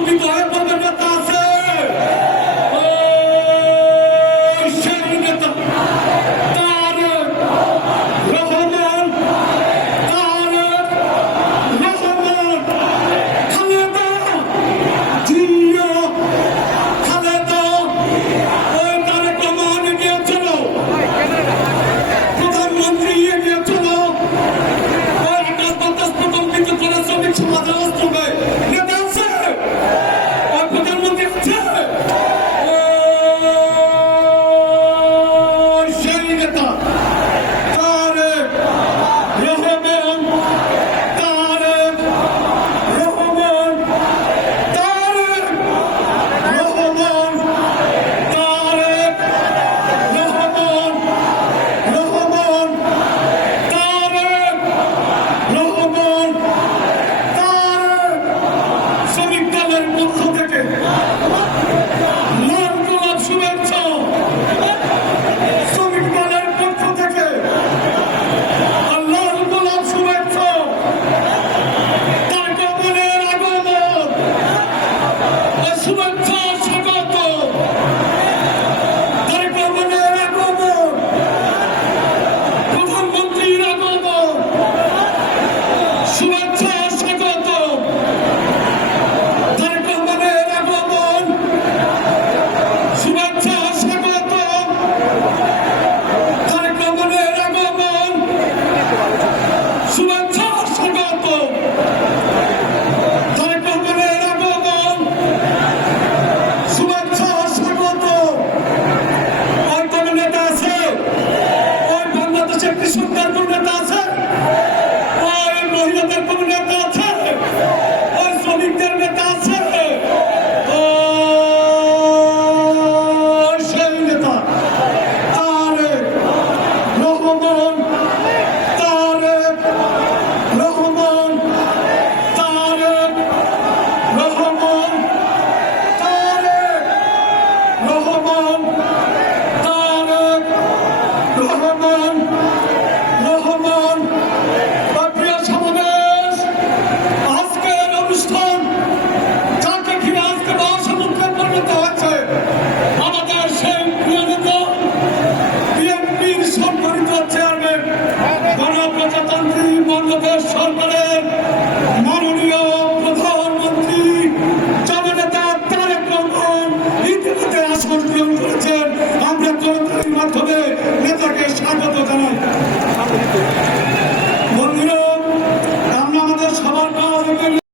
আতঙ্কিত হয়ে পড়বে নেতা আছে সেই নেতা তারেক রহমান খালেদা জিয়া খালেদা ওই তারেক রহমান এগিয়ে চলো প্রধানমন্ত্রী এগিয়ে চলো ওই আকাশ বাতাস প্রকম্পিত করে শ্রমিক সমাজের অস্ত্রবে নেতা আছে ওই প্রধানমন্ত্রী আছে ওই সেই নেতা তারেক রহমান তারেক রহমান তারেক রহমান তারেক রহমান রহমান তারেক রহমান তারেক শ্রমিক দলের পক্ষ থেকে লাল গোলাপ শুভেচ্ছা শ্রমিক দলের পক্ষ থেকে লাল গোলাপ শুভেচ্ছা তারেক রহমানের আগমন শুভেচ্ছা স্বাগত তারেক রহমানের আগমন প্রধানমন্ত্রীর আগমন শুভেচ্ছা স্বাগত তারেক রহমানের আগমন শুভেচ্ছা স্বাগত তারেক রহমানের আগমন শুভেচ্ছা স্বাগত তারেক রহমানের আগমন শুভেচ্ছা স্বাগত ওই কোন নেতা আছে ওই বাংলাদেশের কৃষকদের কোন নেতা আছে ওই মহিলাদের কোন নেতা আছে ওই শ্রমিকদের নেতা আছে ওই সেই নেতা তারেক রহমান তারেক রহমান তারেক রহমান তারেক রহমান তারেক রহমান রহমান প্রিয় সমাবেশ আজকের অনুষ্ঠান যাকে ঘিরে আজকে মহাসমুদ্রে পরিণত হচ্ছে আমাদের সেই প্রিয় নেতা বিএনপির সম্মানিত চেয়ারম্যান গণপ্রজাতন্ত্রী বাংলাদেশ সরকারের মাননীয় প্রধানমন্ত্রী জননেতা তারেক রহমান ইতিমধ্যে আসন গ্রহণ করেছেন আমরা করতালির মাধ্যমে নেতাকে স্বাগত জানাই।